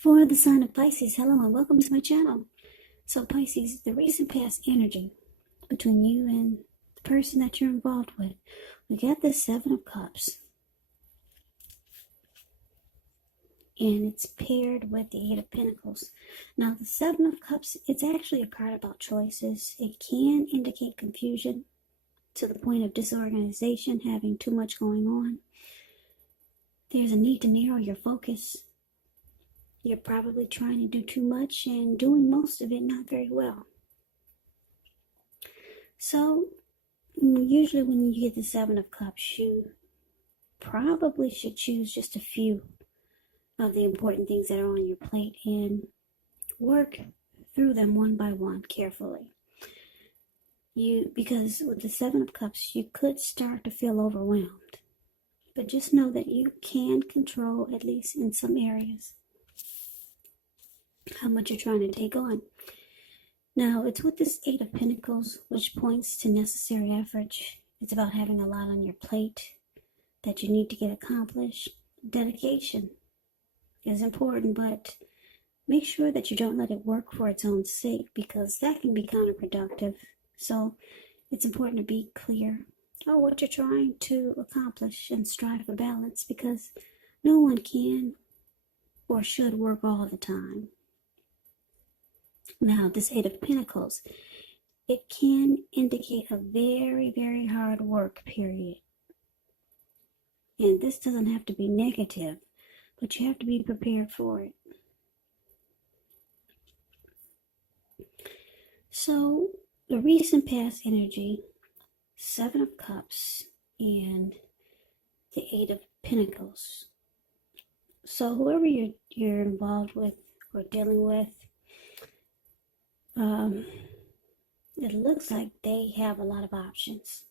For the sign of Pisces, hello and welcome to my channel. So Pisces, the recent past energy between you and the person that you're involved with. We got the Seven of Cups. And it's paired with the Eight of Pentacles. Now the Seven of Cups, it's actually a card about choices. It can indicate confusion to the point of disorganization, having too much going on. There's a need to narrow your focus. You're probably trying to do too much and doing most of it not very well. So, usually when you get the Seven of Cups, you probably should choose just a few of the important things that are on your plate and work through them one by one carefully. Because with the Seven of Cups, you could start to feel overwhelmed. But just know that you can control, at least in some areas, how much you're trying to take on. Now, it's with this Eight of Pentacles, which points to necessary effort. It's about having a lot on your plate that you need to get accomplished. Dedication is important, but make sure that you don't let it work for its own sake, because that can be counterproductive. So it's important to be clear on what you're trying to accomplish and strive for balance, because no one can or should work all the time. Now, this Eight of Pentacles, it can indicate a very, very hard work period. And this doesn't have to be negative, but you have to be prepared for it. So, the recent past energy, Seven of Cups, and the Eight of Pentacles. So, whoever you're involved with or dealing with, it looks like they have a lot of options,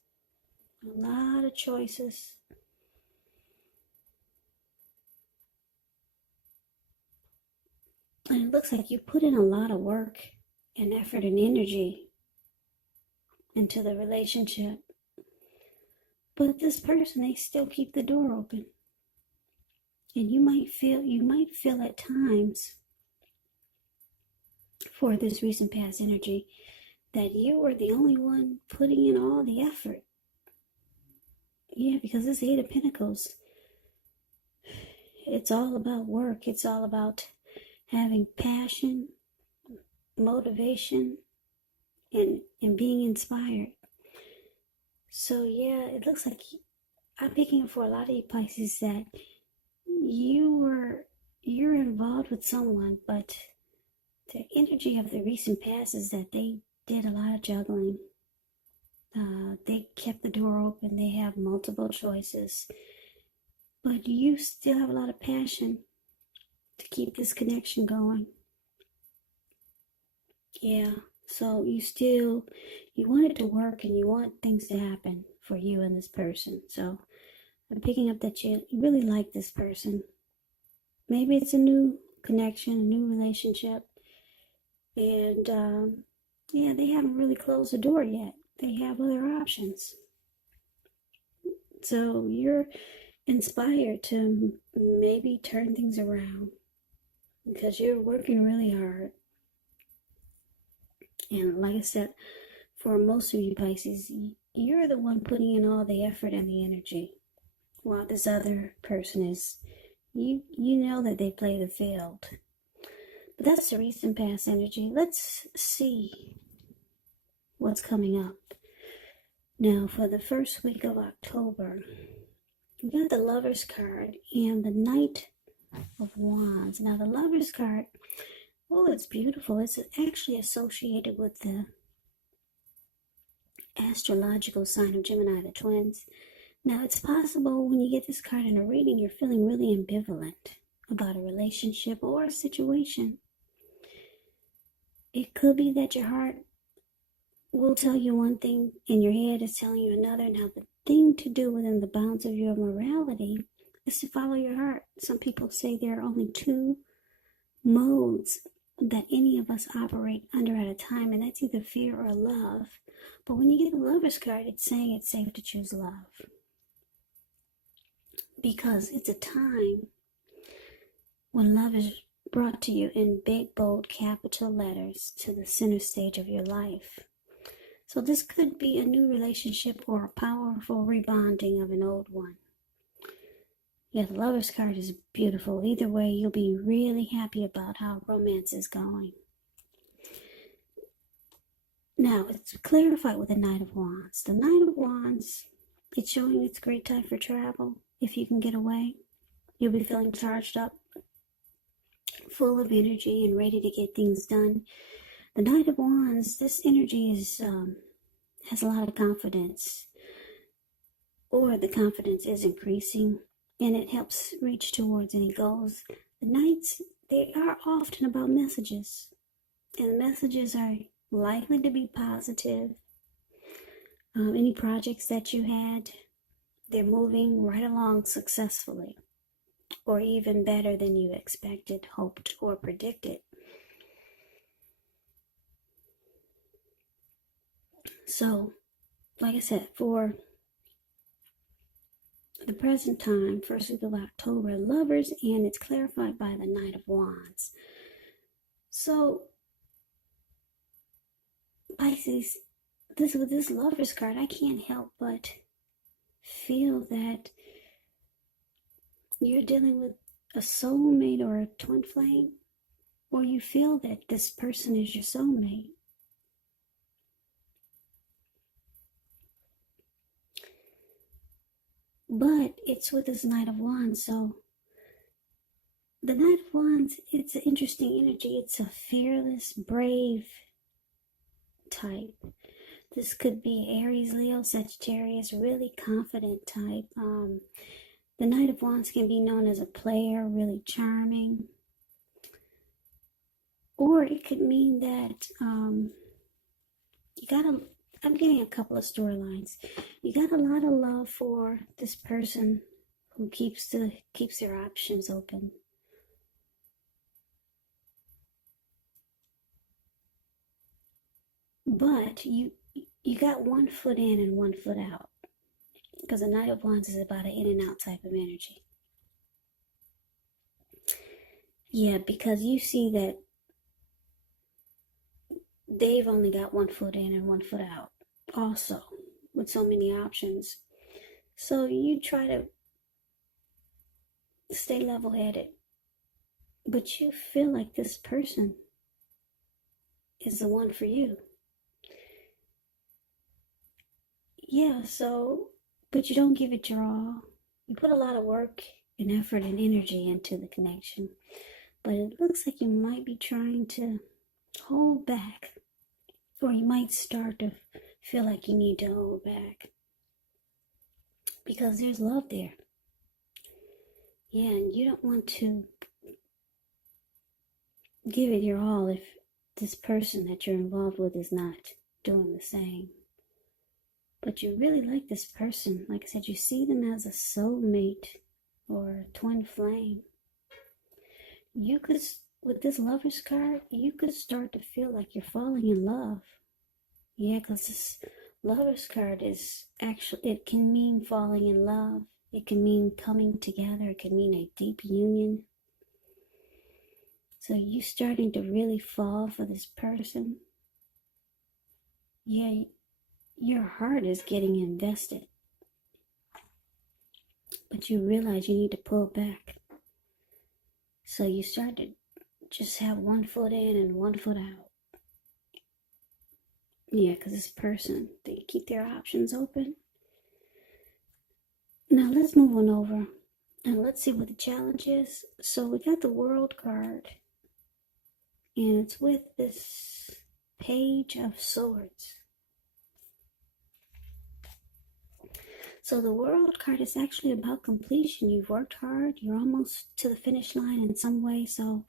a lot of choices. And it looks like you put in a lot of work and effort and energy into the relationship. But this person, they still keep the door open. And you might feel at times, for this recent past energy, that you were the only one putting in all the effort. Yeah, because this Eight of Pentacles, it's all about work. It's all about having passion, motivation, and being inspired. So yeah, it looks like I'm picking up for a lot of you Pisces that you're involved with someone, but the energy of the recent past is that they did a lot of juggling. They kept the door open. They have multiple choices. But you still have a lot of passion to keep this connection going. Yeah, so you want it to work and you want things to happen for you and this person. So I'm picking up that you really like this person. Maybe it's a new connection, a new relationship. And yeah, they haven't really closed the door yet. They have other options. So you're inspired to maybe turn things around because you're working really hard. And like I said, for most of you Pisces, you're the one putting in all the effort and the energy, while this other person is, you know that they play the field. But that's the recent past energy. Let's see what's coming up. Now, for the first week of October, we got the Lover's card and the Knight of Wands. Now, the Lover's card, oh, it's beautiful. It's actually associated with the astrological sign of Gemini, the twins. Now, it's possible when you get this card in a reading, you're feeling really ambivalent about a relationship or a situation. It could be that your heart will tell you one thing and your head is telling you another. Now, the thing to do within the bounds of your morality is to follow your heart. Some people say there are only two modes that any of us operate under at a time, and that's either fear or love. But when you get the Lover's card, it's saying it's safe to choose love, because it's a time when love is brought to you in big, bold, capital letters to the center stage of your life. So this could be a new relationship or a powerful rebonding of an old one. Yeah, the Lover's card is beautiful. Either way, you'll be really happy about how romance is going. Now, it's clarified with the Knight of Wands. The Knight of Wands, it's showing it's a great time for travel. If you can get away, you'll be feeling charged up, full of energy and ready to get things done. The Knight of Wands, this energy is has a lot of confidence, or the confidence is increasing, and it helps reach towards any goals. The Knights, they are often about messages, and messages are likely to be positive. Any projects that you had, they're moving right along successfully, or even better than you expected, hoped, or predicted. So, like I said, for the present time, first week of October, Lovers, and it's clarified by the Knight of Wands. So, Pisces, with this Lovers card, I can't help but feel that you're dealing with a soulmate or a twin flame, or you feel that this person is your soulmate. But it's with this Knight of Wands, so the Knight of Wands, it's an interesting energy. It's a fearless, brave type. This could be Aries, Leo, Sagittarius, really confident type. The Knight of Wands can be known as a player, really charming. Or it could mean that I'm getting a couple of storylines. You got a lot of love for this person who keeps their options open. But you got one foot in and one foot out, because the Knight of Wands is about an in and out type of energy. Yeah, because you see that they've only got one foot in and one foot out also, with so many options. So you try to stay level-headed, but you feel like this person is the one for you. Yeah, so, but you don't give it your all. You put a lot of work and effort and energy into the connection, but it looks like you might be trying to hold back, or you might start to feel like you need to hold back, because there's love there. Yeah, and you don't want to give it your all if this person that you're involved with is not doing the same. But you really like this person. Like I said, you see them as a soulmate or a twin flame. You could, with this Lover's card, you could start to feel like you're falling in love. Yeah, because this Lover's card is actually, it can mean falling in love. It can mean coming together. It can mean a deep union. So you starting to really fall for this person. Yeah, your heart is getting invested, but you realize you need to pull back. So you start to just have one foot in and one foot out. Yeah, because this person, they keep their options open. Now let's move on over and let's see what the challenge is. So we got the World card, and it's with this Page of Swords. So the World card is actually about completion. You've worked hard. You're almost to the finish line in some way. So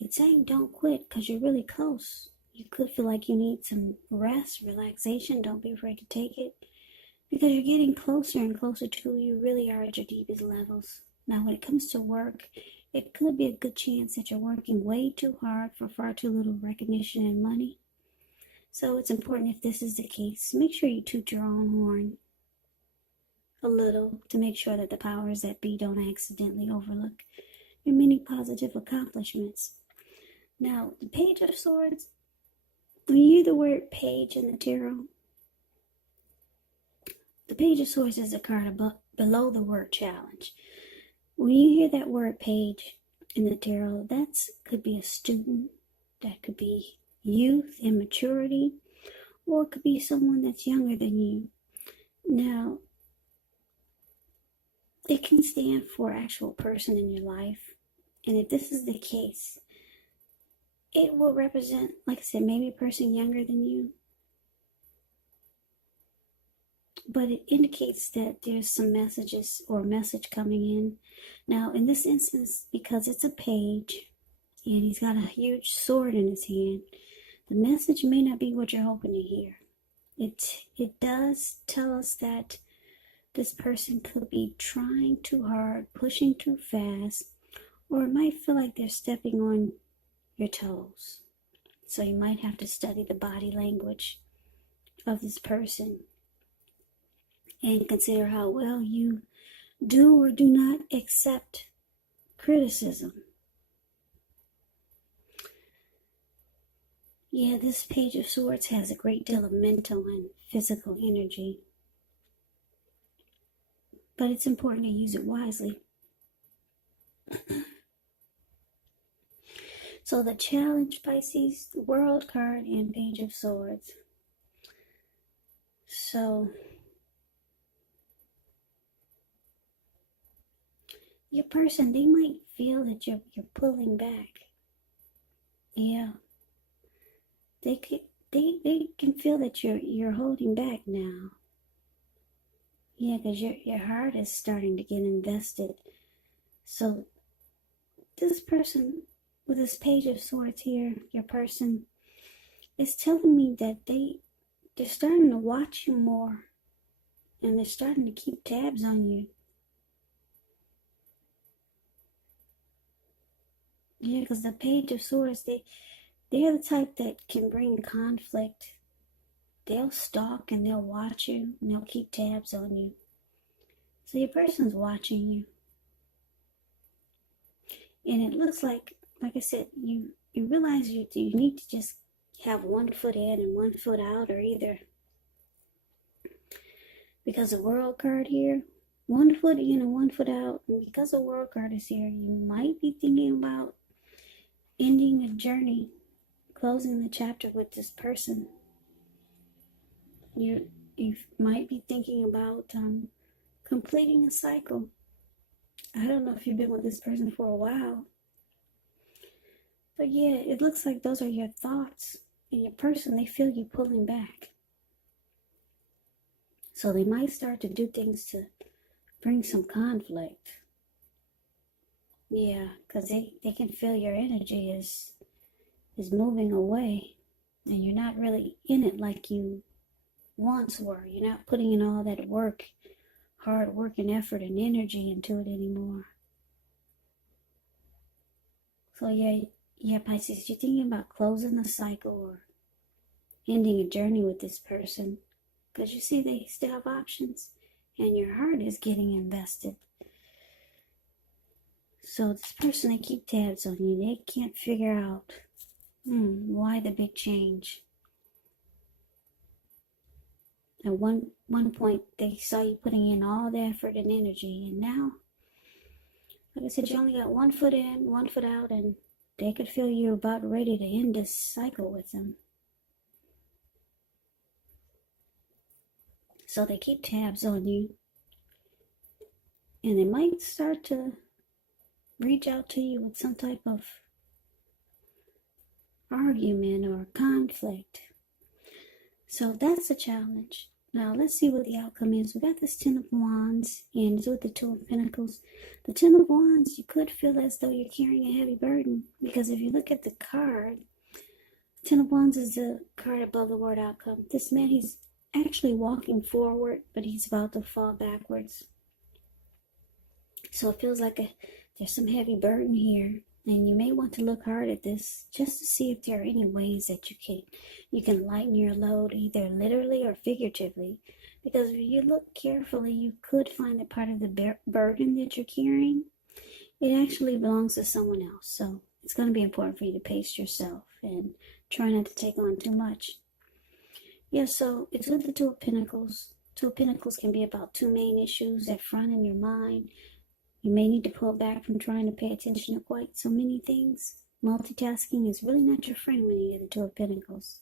it's saying don't quit, because you're really close. You could feel like you need some rest, relaxation. Don't be afraid to take it, because you're getting closer and closer to who you really are at your deepest levels. Now, when it comes to work, it could be a good chance that you're working way too hard for far too little recognition and money. So it's important, if this is the case, make sure you toot your own horn a little to make sure that the powers that be don't accidentally overlook and many positive accomplishments. Now, the Page of Swords, when you hear the word page in the tarot, the Page of Swords is a card below the word challenge. When you hear that word page in the tarot, that could be a student, that could be youth, immaturity, or it could be someone that's younger than you. Now, it can stand for an actual person in your life. And if this is the case, it will represent, like I said, maybe a person younger than you. But it indicates that there's some messages or a message coming in. Now, in this instance, because it's a page and he's got a huge sword in his hand, the message may not be what you're hoping to hear. It does tell us that this person could be trying too hard, pushing too fast, or it might feel like they're stepping on your toes. So you might have to study the body language of this person and consider how well you do or do not accept criticism. Yeah, this Page of Swords has a great deal of mental and physical energy, but it's important to use it wisely. So the challenge, Pisces, the World card and Page of Swords. So your person, they might feel that you're pulling back. Yeah. They can feel that you're holding back now. Yeah, because your heart is starting to get invested. So this person with this Page of Swords here, your person, is telling me that they're starting to watch you more, and they're starting to keep tabs on you. Yeah, because the Page of Swords, they're the type that can bring conflict. They'll stalk and they'll watch you and they'll keep tabs on you. So your person's watching you. And it looks like I said, you realize you need to just have 1 foot in and 1 foot out, or either, because the World card here, 1 foot in and 1 foot out, and because the World card is here, you might be thinking about ending a journey, closing the chapter with this person. You might be thinking about completing a cycle. I don't know if you've been with this person for a while, but yeah, it looks like those are your thoughts, and your person, they feel you pulling back. So they might start to do things to bring some conflict. Yeah, because they can feel your energy is moving away, and you're not really in it like you once were. You're not putting in all that work, hard work and effort and energy into it anymore. So yeah, Pisces, you're thinking about closing the cycle or ending a journey with this person, because you see they still have options, and your heart is getting invested. So this person, they keep tabs on you. They can't figure out why the big change. At one point, they saw you putting in all the effort and energy, and now, like I said, you only got 1 foot in, 1 foot out, and they could feel you're about ready to end this cycle with them. So they keep tabs on you, and they might start to reach out to you with some type of argument or conflict. So that's a challenge. Now let's see what the outcome is. We got this 10 of Wands, and it's with the 2 of Pentacles. The 10 of Wands, you could feel as though you're carrying a heavy burden, because if you look at the card, 10 of Wands is the card above the word outcome. This man, he's actually walking forward, but he's about to fall backwards. So it feels like there's some heavy burden here, and you may want to look hard at this just to see if there are any ways that you can lighten your load, either literally or figuratively. Because if you look carefully, you could find that part of the burden that you're carrying it actually belongs to someone else. So it's going to be important for you to pace yourself and try not to take on too much. Yeah, so it's with the Two of Pentacles. Two of Pentacles can be about two main issues at front in your mind. You may need to pull back from trying to pay attention to quite so many things. Multitasking is really not your friend when you get the Two of Pentacles.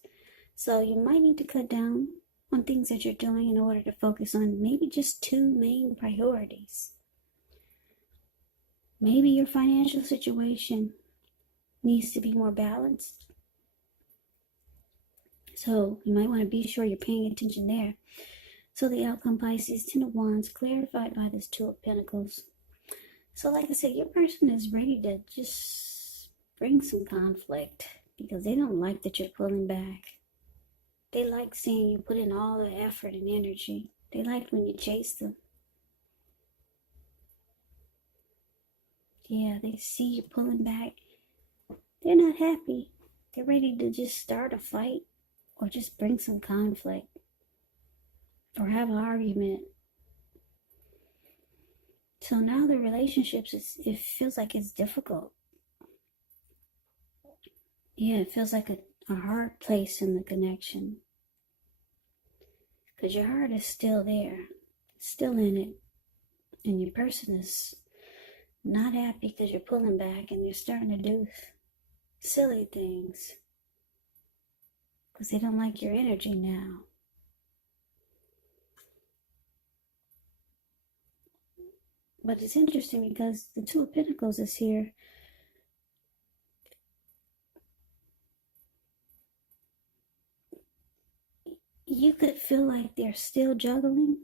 So you might need to cut down on things that you're doing in order to focus on maybe just two main priorities. Maybe your financial situation needs to be more balanced. So you might want to be sure you're paying attention there. So the outcome, Pisces, Ten of Wands, clarified by this Two of Pentacles. So like I said, your person is ready to just bring some conflict because they don't like that you're pulling back. They like seeing you put in all the effort and energy. They like when you chase them. Yeah, they see you pulling back. They're not happy. They're ready to just start a fight or just bring some conflict or have an argument. So now the relationships, it feels like it's difficult. Yeah, it feels like a hard place in the connection. Because your heart is still there, still in it. And your person is not happy because you're pulling back and you're starting to do silly things. Because they don't like your energy now. But it's interesting because the Two of Pentacles is here. You could feel like they're still juggling.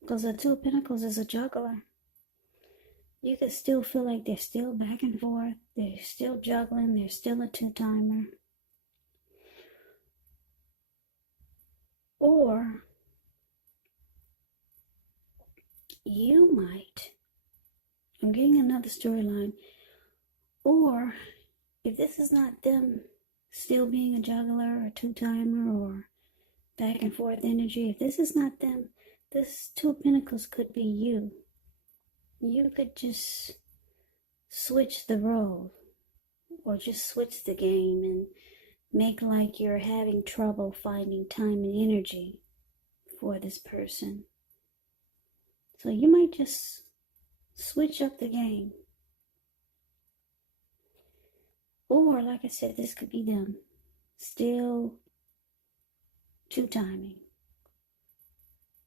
Because the Two of Pentacles is a juggler. You could still feel like they're still back and forth. They're still juggling. They're still a two-timer. Or you might, I'm getting another storyline, or if this is not them still being a juggler or two-timer or back and forth energy, if this is not them, this Two of Pentacles could be you. You could just switch the role or just switch the game and make like you're having trouble finding time and energy for this person. So you might just switch up the game. Or, like I said, this could be them still two-timing.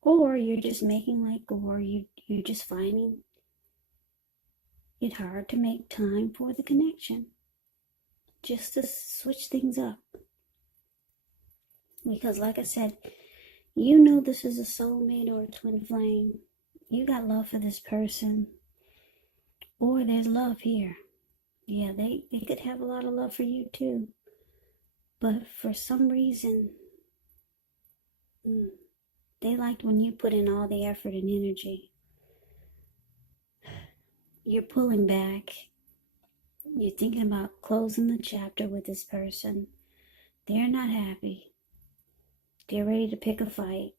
Or you're just making like, or you're just finding it hard to make time for the connection. Just to switch things up. Because, like I said, you know this is a soulmate or a twin flame. You got love for this person. Or there's love here. Yeah, they could have a lot of love for you too. But for some reason, they liked when you put in all the effort and energy. You're pulling back. You're thinking about closing the chapter with this person. They're not happy. They're ready to pick a fight.